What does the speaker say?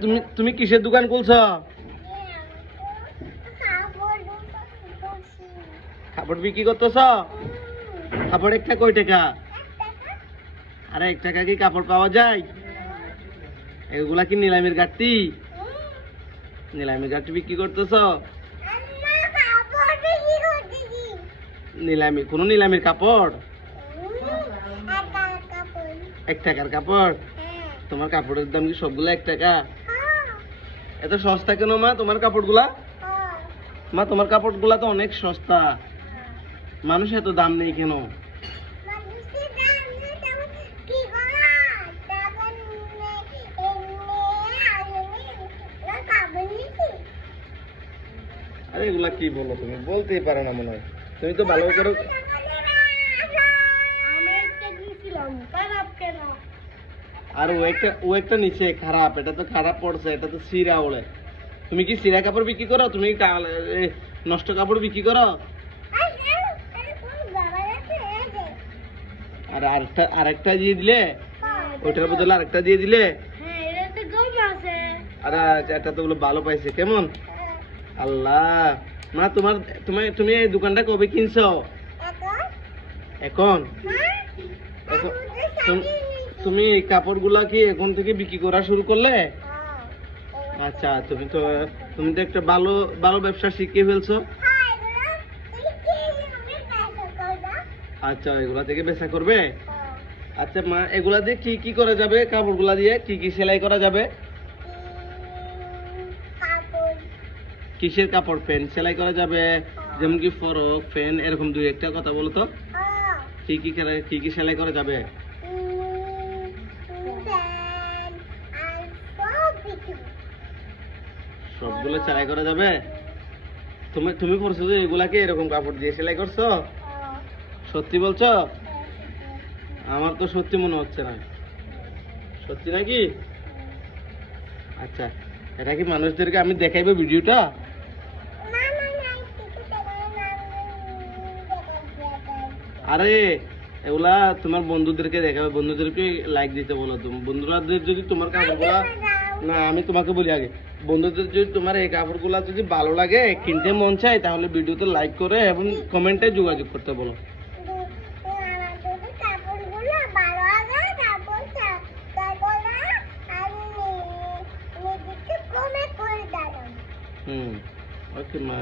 তুমি তুমি কিসের দোকান খুলছো? কাপড় বিক্রি করতেছ? কাপড় একটা কয় টাকা? আরে 1 টাকা কি কাপড় পাওয়া যায়? এগুলা কি নিলামের ঘাটতি? নিলামের ঘাটতি বিক্রি করতেছ? নিলামি কোন নিলামের কাপড়? 1 টাকার কাপড়? তোমার কাপড়ের দাম কি সবগুলা 1 টাকা? এত সস্তা কেন মা তোমার কাপড়গুলা? মা তোমার কাপড়গুলা তো অনেক সস্তা, মানুষ এত দাম নেই কেন? আরে এগুলা কি বলো, তুমি বলতেই পারো না মনে হয়। তুমি তো ভালো করে আর ও একটা নিচে খারাপ, এটা তো খারাপ পড়ছে, এটা তো সিরা ওড়ে। তুমি কি সিরা কাপড় বিক্রি করো? তুমি নষ্ট কাপড় বিক্রি করো? আর আরেকটা দিয়ে দিলে, ওইটার বদলে আরেকটা দিয়ে দিলে। আরে এটা তো বলে ভালো পাইছে কেমন? আল্লাহ মা তুমি এই দোকানটা কবে কিনছো? এখন তুমি এই কাপড়গুলা কি এখন থেকে বিক্রি করা শুরু করলে? আচ্ছা, তুমি তো একটা ভালো ভালো ব্যবসা শিখে ফেলছো। আচ্ছা, এগুলা থেকে বেচা করবে? আচ্ছা মা, এগুলা দিয়ে কি কি করা যাবে? কাপড়গুলা দিয়ে কি কি সেলাই করা যাবে? কিসের কাপড়? প্যান্ট সেলাই করা যাবে, যেমন কি ফরক, প্যান্ট, এরকম দুই একটা কথা বলো তো। কি কি সেলাই করা যাবে? সবগুলো সেলাই করা যাবে? তুমি করছো যে এগুলাকে এরকম কাপড় দিয়ে সেলাই করছো? সত্যি বলছো? আমার তো সত্যি মনে হচ্ছে না। সত্যি নাকি? আচ্ছা, এটা কি মানুষদেরকে আমি দেখাইবো ভিডিওটা? আরে এগুলা তোমার বন্ধুদেরকে দেখাবে, বন্ধুদেরকে লাইক দিতে বলো। তুমি বন্ধুরা যদি তোমার কাপড়গুলা, না আমি তোমাকে বলি আগে, বন্ধুদের যদি তোমার এই কাপড়গুলা যদি ভালো লাগে, কিনতে মন চায়, তাহলে ভিডিওতে লাইক করে এবং কমেন্টে যোগাযোগ করতে বলো। ওকে মা।